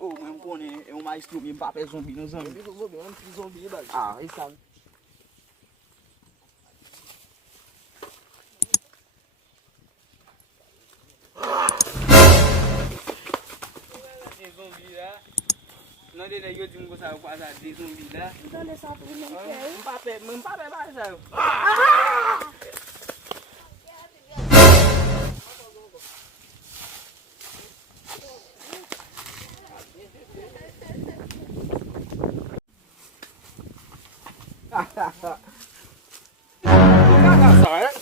Oh, mwen konen, yon maestro mi mpa pe zombi nan zan. Ah, e sa. Zombi la. Nan de yo di mgo sa yo kwa sa de zombi la. Mpa pe ba sa yo. Sorry.